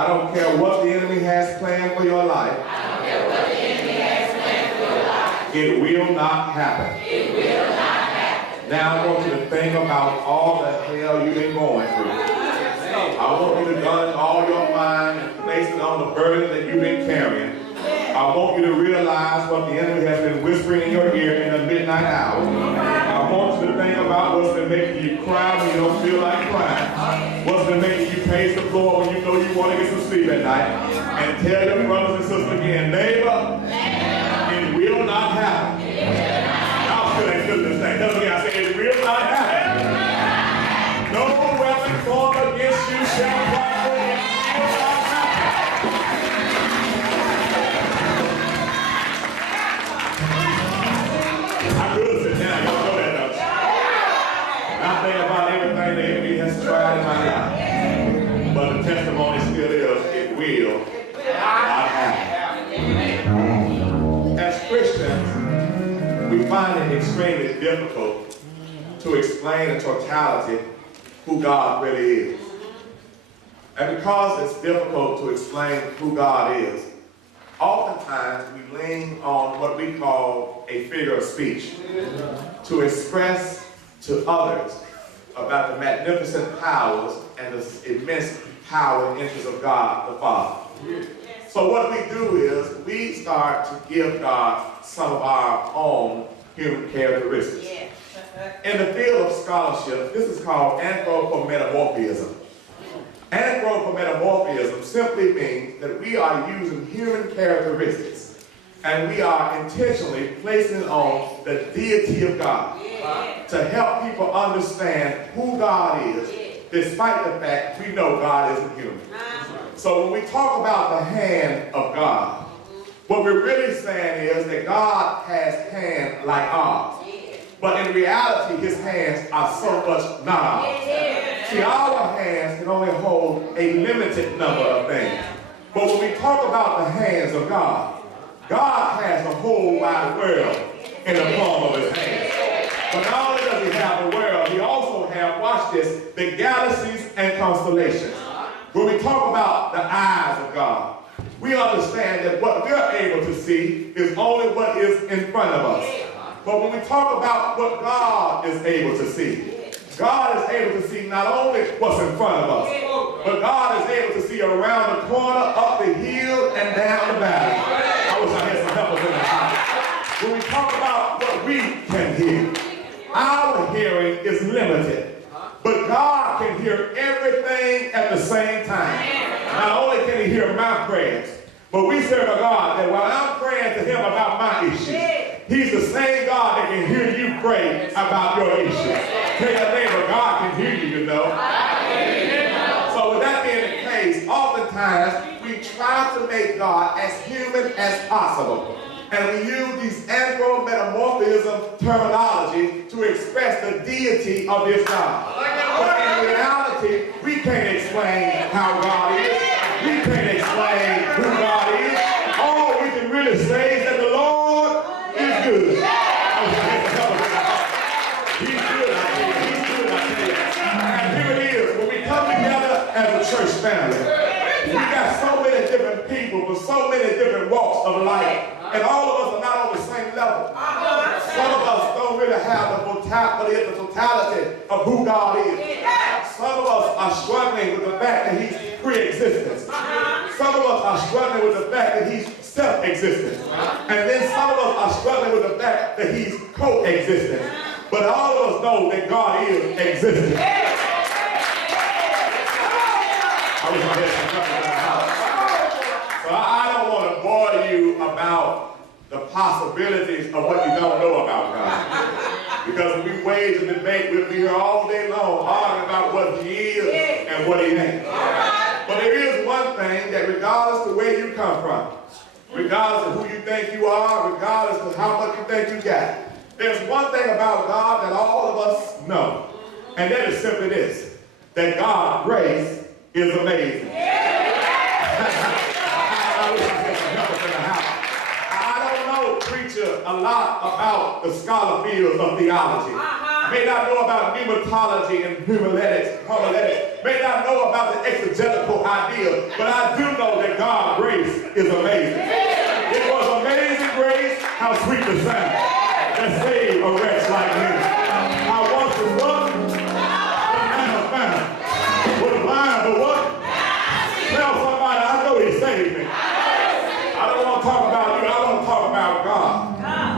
I don't care what the enemy has planned for your life. It will not happen. Now I want you to think about all the hell you've been going through. I want you to gun all your mind and place it on the burden that you've been carrying. I want you to realize what the enemy has been whispering in your ear in the midnight hour. I want you to think about what's been making you cry when you don't feel like crying. What's been making you pace the floor when you know you want to get some sleep at night. And tell your brothers and sisters again, neighbor, it will not happen. Y'all still ain't feeling this thing. Tell me, I say it will not happen. No weapon formed against you shall prosper. It will not happen. I could sit down. Y'all know that, don't you? I think about everything the enemy has tried in my life. But the testimony still is, it will not happen. As Christians, we find it extremely difficult to explain in totality who God really is. And because it's difficult to explain who God is, oftentimes we lean on what we call a figure of speech to express to others about the magnificent powers and the immense power and interest of God the Father. So what we do is we start to give God some of our own human characteristics. In the field of scholarship, this is called anthropometamorphism. Anthropometamorphism simply means that we are using human characteristics and we are intentionally placing it on the deity of God to help people understand who God is, despite the fact we know God isn't human. So when we talk about the hand of God, what we're really saying is that God has hands like ours. But in reality, his hands are so much not ours. See, our hands can only hold a limited number of things. But when we talk about the hands of God, God has the whole wide world in the palm of his hands. But not only does he have the world, he also has, watch this, the galaxies and constellations. When we talk about the eyes of God, we understand that what we're able to see is only what is in front of us. But when we talk about what God is able to see, God is able to see not only what's in front of us, but God is able to see around the corner, up the hill, and down the valley. I wish I had some help in the house. When we talk about what we can hear, our hearing is limited. But God can hear everything at the same time. Not only can he hear my prayers, but we serve a God that while I'm praying to him about my issues, he's the same God that can hear you pray about your issues. Tell your neighbor, God can hear you, you know. So with that being the case, oftentimes we try to make God as human as possible. And we use these anthropometamorphism terminology to express the deity of this God. But in reality, we can't explain how God is. We can't explain who God is. All we can really say is that the Lord is good. He's good, I tell you. He's good, I tell you. And here it is. When we come together as a church family, we got so many different people with so many different walks of life. And all of us are not on the same level. Some of us don't really have the totality of who God is. Some of us are struggling with the fact that he's pre-existent. Some of us are struggling with the fact that he's self-existent. And then some of us are struggling with the fact that he's co-existent. But all of us know that God is existent. I wish I had some help in the house. So I don't want to bore you about the possibilities of what you don't know about God. Because if we wage a debate, we'll be here all day long arguing about what he is and what he ain't. But there is one thing that regardless of where you come from, regardless of who you think you are, regardless of how much you think you got, there's one thing about God that all of us know. And that is simply this, that God's grace is amazing. A lot about the scholar fields of theology. May not know about pneumatology and homiletics, may not know about the exegetical idea, but I do know that God's grace is amazing. It was amazing grace, how sweet the sound that saved a wretch like me. I once was what? But now found. Was blind, but what? Tell somebody, I know he saved me. I don't want to talk about you, I want to talk about God.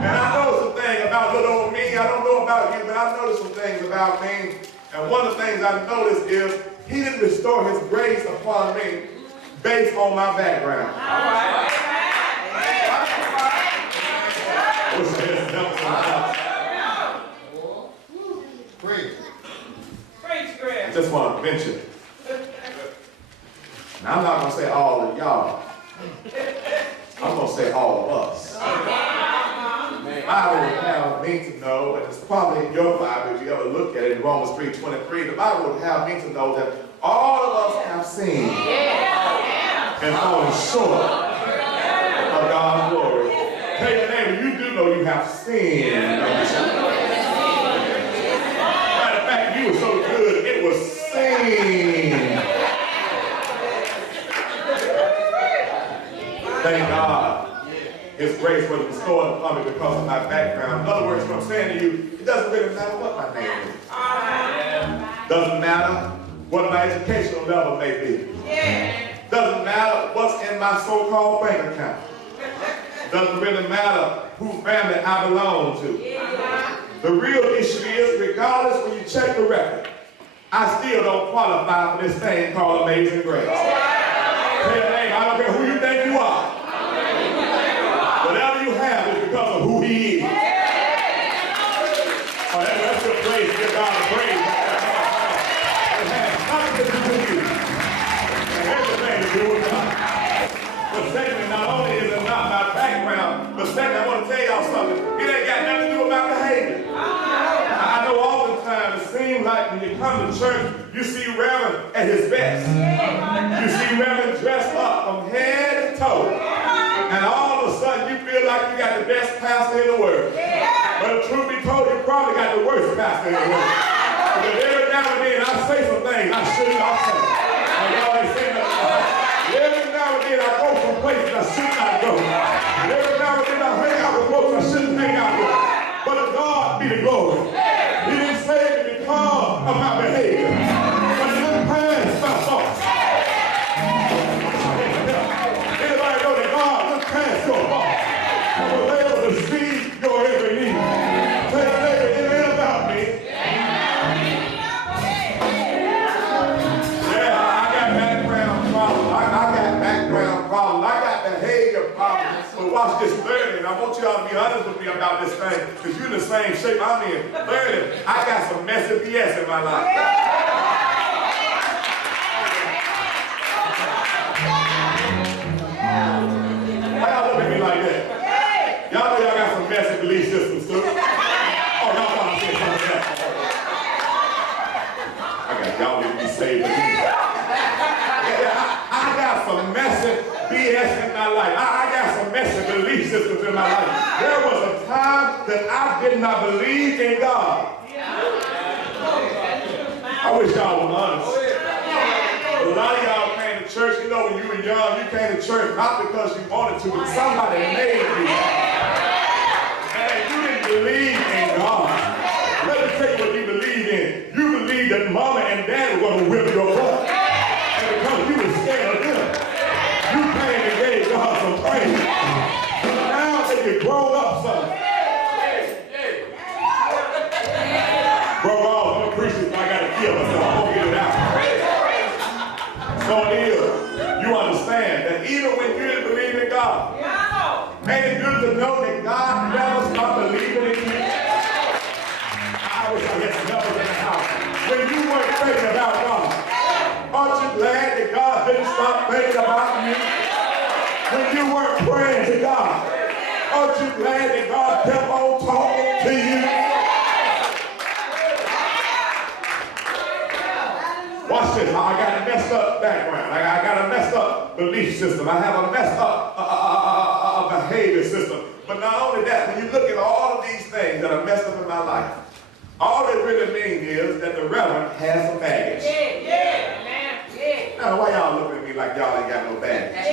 And I know some things about little old me. I don't know about you, but I noticed some things about me. And one of the things I noticed is he didn't restore his grace upon me based on my background. I just want to mention. Now I'm not going to say all of y'all. I'm going to say all of us. The Bible would have me to know, and it's probably in your Bible if you ever look at it in Romans 3:23, the Bible would have me to know that all of us have sinned and fallen short of God's glory. Tell your neighbor, you do know you have sinned. Matter of fact, you were so good, it was sin. Thank God. His grace was restored upon me because of my background. In other words, what I'm saying to you, it doesn't really matter what my name is. Doesn't matter what my educational level may be. Doesn't matter what's in my so-called bank account. Doesn't really matter who family I belong to. The real issue is, regardless when you check the record, I still don't qualify for this thing called amazing grace. Tell your name, I don't care who you think you are. Whatever you have is because of who he is. Oh, that's good praise. Give God a praise. It has nothing to do with you. And everything to do with God. But secondly, not only is it not my background, but secondly, I want to tell y'all something. It ain't got nothing to do with my behavior. I know oftentimes it seems like when you come to church, you see Reverend at his best. You see Reverend dressed up from head to toe. And all of a sudden you feel like you got the best pastor in the world. But the truth be told, you probably got the worst pastor in the world. Because every now and then I say some things I should not say. And y'all ain't saying nothing. Every now and then I go some places I should not go. And every now and then I hang out with folks I shouldn't hang out with. But to God be the glory. He didn't save me because of my behavior. But he didn't pass my thoughts. Anybody know that God look past your fault and was able to see your every need? Tell your neighbor, it ain't about me. Yeah, I got background problems. I got background problems. I got behavior problems. But watch this. Thirdly, and I want y'all to be honest with me about this thing, because you're in the same shape I'm in. Thirdly, I got some messy BS in my life. Why y'all look at me like that? Y'all know y'all got some messy belief systems too. Oh, y'all want to say something else. Y'all need to be saved again. I got some messy BS in my life. I got some messy belief systems in my life. There was a time that I did not believe in God. I wish y'all were honest. A lot of y'all came to church, you know, when you were young, you came to church not because you wanted to, but somebody made you. And you didn't believe in God. Let me tell you what you believe in. You believe that mama and daddy were going to whip your butt. And because you were scared of them, you came and gave God some praise. But now that you're grown up, son. Broke off, I'm a Christian, I got to kill myself. I'm going to get it out. So it is. You understand that even when you didn't believe in God, ain't it good to know that God never stopped believing in you? I wish I had some help in the house. When you weren't thinking about God, aren't you glad that God didn't stop thinking about you? When you weren't praying to God, aren't you glad that God kept on talking to you? Watch this. I got a messed up background. I got a messed up belief system. I have a messed up behavior system. But not only that, when you look at all of these things that are messed up in my life, All it really means is that the reverend has some baggage. Yeah, yeah, man, yeah. Now, why y'all looking at me like y'all ain't got no baggage?